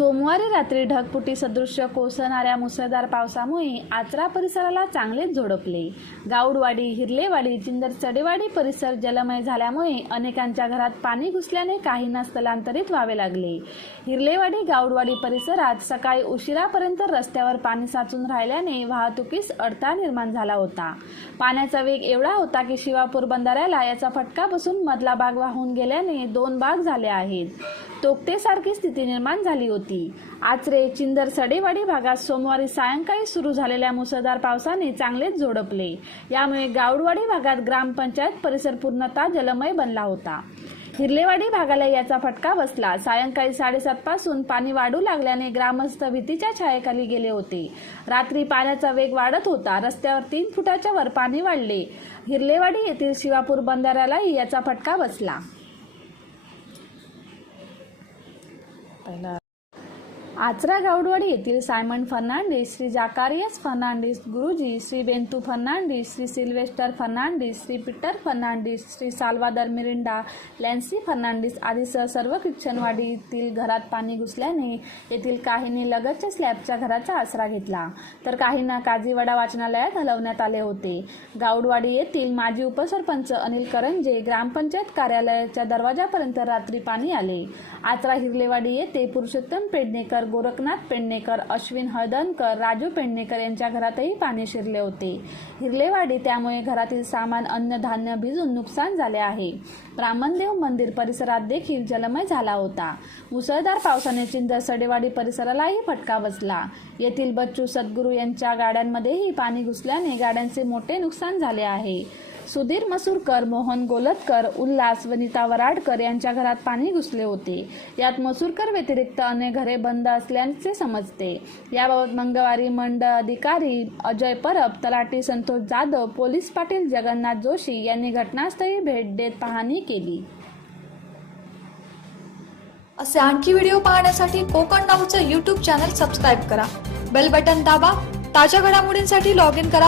सोमवारी रात्री ढगपुटी सदृश्य कोसळणाऱ्या मुसळधार पावसामुळे आचरा परिसराला चांगलेच झोडपले. गाऊडवाडी हिरलेवाडी चिंदर चडेवाडी परिसर जलमय झाल्यामुळे अनेकांच्या घरात पाणी घुसल्याने काहींना स्थलांतरित व्हावे लागले. हिरलेवाडी गाऊडवाडी परिसरात सकाळी उशिरापर्यंत रस्त्यावर पाणी साचून राहिल्याने वाहतुकीस अडथळा निर्माण झाला होता. पाण्याचा वेग एवढा होता की शिवापूर बंधाऱ्याला याचा फटका बसून मधला भाग वाहून गेल्याने दोन भाग झाले आहेत. तोकतेसारखी स्थिती निर्माण झाली होती. आचरे चिंदर सडेवाडी भागात सोमवारी सायंकाळी सुरू झालेल्या मुसळधार पावसाने चांगलेच झोडपले. यामुळे गावडवाडी भागात ग्रामपंचायत परिसर पूर्णतः जलमय बनला होता. हिरलेवाडी भागाला याचा फटका बसला. सायंकाळी साडेसात पासून पाणी वाढू लागल्याने ग्रामस्थ भीतीच्या छायेखाली गेले होते. रात्री पाण्याचा वेग वाढत होता. रस्त्यावर तीन फुटाच्या वर पाणी वाढले. हिरलेवाडी येथील शिवापूर बंधाऱ्यालाही याचा फटका बसला. आचरा गावडवाडी येथील सायमन फर्नांडिस श्री जाकारियस फर्नांडिस गुरुजी Shri Bentu Fernandes Shri Sylvester Fernandes Shri Peter Fernandes Shri Salvador Miranda Lancy Fernandes आदीसह सर्व ख्रिश्चनवाडीतील घरात पाणी घुसल्याने येथील काहींनी लगतच्या स्लॅबच्या घराचा आसरा घेतला. तर काहींना काजीवाडा वाचनालयात हलवण्यात आले होते. गावडवाडी येथील माजी उपसरपंच अनिल करंजे ग्रामपंचायत कार्यालयाच्या दरवाजापर्यंत रात्री पाणी आले. आचरा हिरलेवाडी येथे पुरुषोत्तम पेडणेकर गोरखनाथ पेडणेकर अश्विन हळदणकर राजू पेडणेकर यांच्या घरातही पाणी शिरले होते. हिरलेवाडी त्यामुळे घरातील सामान अन्नधान्य भिजून नुकसान झाले आहे. ब्राह्मणदेव मंदिर परिसरात देखील जलमय झाला होता. मुसळधार पावसाने चिंजर सडेवाडी परिसरालाही फटका बसला. येथील बच्चू सद्गुरू यांच्या गाड्यांमध्येही पाणी घुसल्याने गाड्यांचे मोठे नुकसान झाले आहे. सुधीर मसूरकर मोहन गोलतकर उल्हास वनिता वराडकर यांच्या घरात पाणी घुसले होते. यात मसूरकर व्यतिरिक्त अनेक घरे बंद असल्याचे समजते. याबाबत मंगळवारी मंडळ अधिकारी अजय परब तलाठी संतोष जाधव पोलीस पाटील जगन्नाथ जोशी यांनी घटनास्थळी भेट देत पाहणी केली. असे आणखी व्हिडिओ पाहण्यासाठी कोकण नाऊचं यूट्यूब चॅनल सबस्क्राईब करा. बेल बटन दाबा. ताज्या घडामोडींसाठी लॉग इन करा.